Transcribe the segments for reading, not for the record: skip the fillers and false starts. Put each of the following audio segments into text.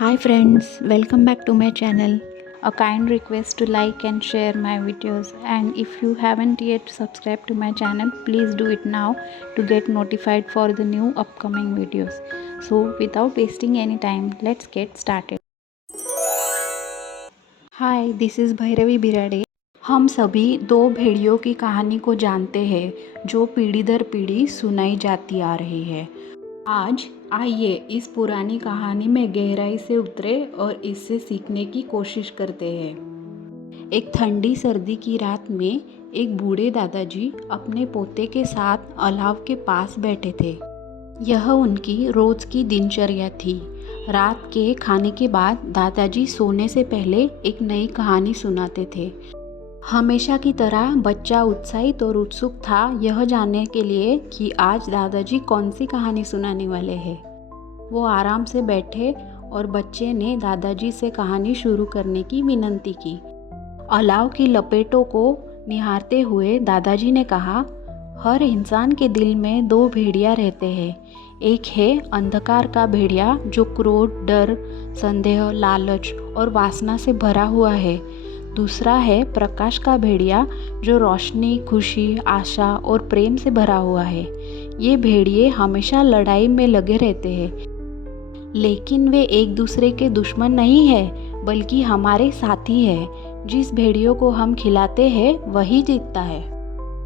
Hi friends, welcome back to my channel. A kind request to like and share my videos, and if you haven't yet subscribed to my channel, please do it now to get notified for the new upcoming videos. So without wasting any time, let's get started. Hi, this is Bhairavi Birade. हम सभी दो भेड़ियों की कहानी को जानते हैं जो पीढ़ी दर पीढ़ी सुनाई जाती आ रही है। आज आइए इस पुरानी कहानी में गहराई से उतरे और इससे सीखने की कोशिश करते हैं। एक ठंडी सर्दी की रात में एक बूढ़े दादाजी अपने पोते के साथ अलाव के पास बैठे थे। यह उनकी रोज की दिनचर्या थी। रात के खाने के बाद दादाजी सोने से पहले एक नई कहानी सुनाते थे। हमेशा की तरह बच्चा उत्साहित और उत्सुक था यह जानने के लिए कि आज दादाजी कौन सी कहानी सुनाने वाले हैं। वो आराम से बैठे और बच्चे ने दादाजी से कहानी शुरू करने की विनती की। अलाव की लपेटों को निहारते हुए दादाजी ने कहा, हर इंसान के दिल में दो भेड़िया रहते हैं। एक है अंधकार का भेड़िया जो क्रोध, डर, संदेह, लालच और वासना से भरा हुआ है। दूसरा है प्रकाश का भेड़िया जो रोशनी, खुशी, आशा और प्रेम से भरा हुआ है। ये भेड़िए हमेशा लड़ाई में लगे रहते हैं, लेकिन वे एक दूसरे के दुश्मन नहीं है बल्कि हमारे साथी है। जिस भेड़ियों को हम खिलाते हैं वही जीतता है।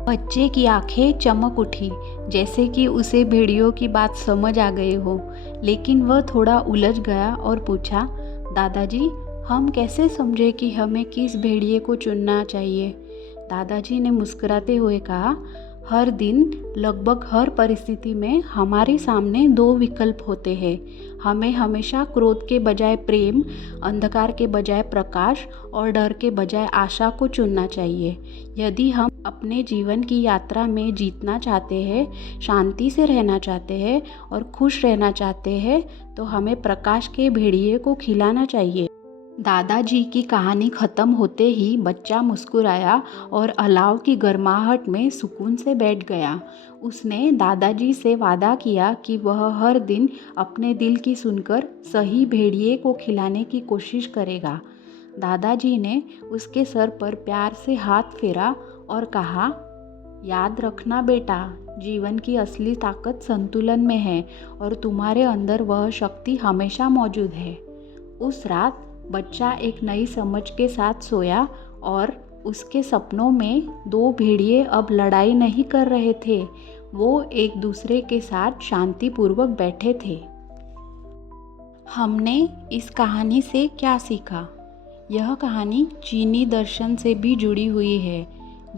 बच्चे की आंखें चमक उठी, जैसे कि उसे भेड़ियों की बात समझ आ गई हो, लेकिन वह थोड़ा उलझ गया और पूछा, दादाजी हम कैसे समझे कि हमें किस भेड़िए को चुनना चाहिए? दादाजी ने मुस्कुराते हुए कहा, हर दिन लगभग हर परिस्थिति में हमारे सामने दो विकल्प होते हैं। हमें हमेशा क्रोध के बजाय प्रेम, अंधकार के बजाय प्रकाश और डर के बजाय आशा को चुनना चाहिए। यदि हम अपने जीवन की यात्रा में जीतना चाहते हैं, शांति से रहना चाहते हैं और खुश रहना चाहते हैं, तो हमें प्रकाश के भेड़िए को खिलाना चाहिए। दादाजी की कहानी ख़त्म होते ही बच्चा मुस्कुराया और अलाव की गर्माहट में सुकून से बैठ गया। उसने दादाजी से वादा किया कि वह हर दिन अपने दिल की सुनकर सही भेड़िए को खिलाने की कोशिश करेगा। दादाजी ने उसके सर पर प्यार से हाथ फेरा और कहा, याद रखना बेटा, जीवन की असली ताकत संतुलन में है और तुम्हारे अंदर वह शक्ति हमेशा मौजूद है। उस रात बच्चा एक नई समझ के साथ सोया और उसके सपनों में दो भेड़िए अब लड़ाई नहीं कर रहे थे, वो एक दूसरे के साथ शांतिपूर्वक बैठे थे। हमने इस कहानी से क्या सीखा? यह कहानी चीनी दर्शन से भी जुड़ी हुई है।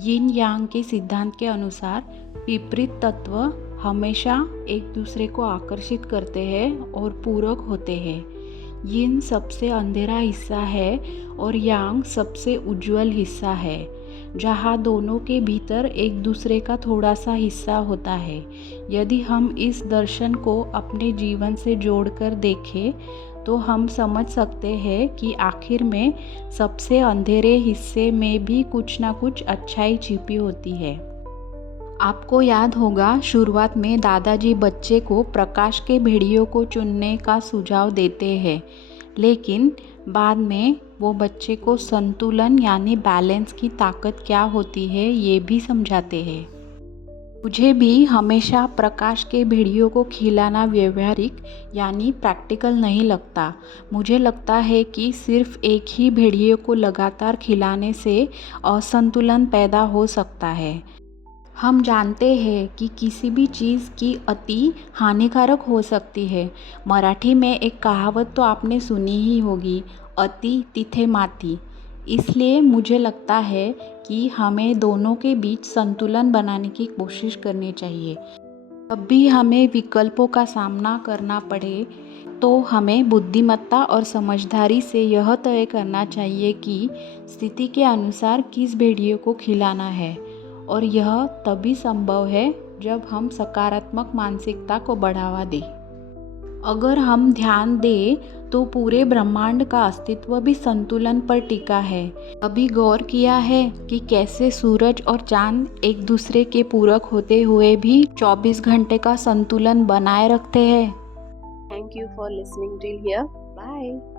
यिन यांग के सिद्धांत के अनुसार विपरीत तत्व हमेशा एक दूसरे को आकर्षित करते हैं और पूरक होते हैं। यिन सबसे अंधेरा हिस्सा है और यांग सबसे उज्जवल हिस्सा है, जहाँ दोनों के भीतर एक दूसरे का थोड़ा सा हिस्सा होता है। यदि हम इस दर्शन को अपने जीवन से जोड़कर देखें तो हम समझ सकते हैं कि आखिर में सबसे अंधेरे हिस्से में भी कुछ ना कुछ अच्छाई छिपी होती है। आपको याद होगा, शुरुआत में दादाजी बच्चे को प्रकाश के भेड़ियों को चुनने का सुझाव देते हैं, लेकिन बाद में वो बच्चे को संतुलन यानी बैलेंस की ताकत क्या होती है ये भी समझाते हैं। मुझे भी हमेशा प्रकाश के भेड़ियों को खिलाना व्यवहारिक यानी प्रैक्टिकल नहीं लगता। मुझे लगता है कि सिर्फ एक ही भेड़िए को लगातार खिलाने से असंतुलन पैदा हो सकता है। हम जानते हैं कि किसी भी चीज़ की अति हानिकारक हो सकती है। मराठी में एक कहावत तो आपने सुनी ही होगी, अति तिथे माती। इसलिए मुझे लगता है कि हमें दोनों के बीच संतुलन बनाने की कोशिश करनी चाहिए। जब भी हमें विकल्पों का सामना करना पड़े तो हमें बुद्धिमत्ता और समझदारी से यह तय करना चाहिए कि स्थिति के अनुसार किस भेड़िए को खिलाना है, और यह तभी संभव है जब हम सकारात्मक मानसिकता को बढ़ावा दें। अगर हम ध्यान दें तो पूरे ब्रह्मांड का अस्तित्व भी संतुलन पर टिका है। कभी गौर किया है कि कैसे सूरज और चांद एक दूसरे के पूरक होते हुए भी 24 घंटे का संतुलन बनाए रखते हैं? Thank you for listening till here. Bye. Bye.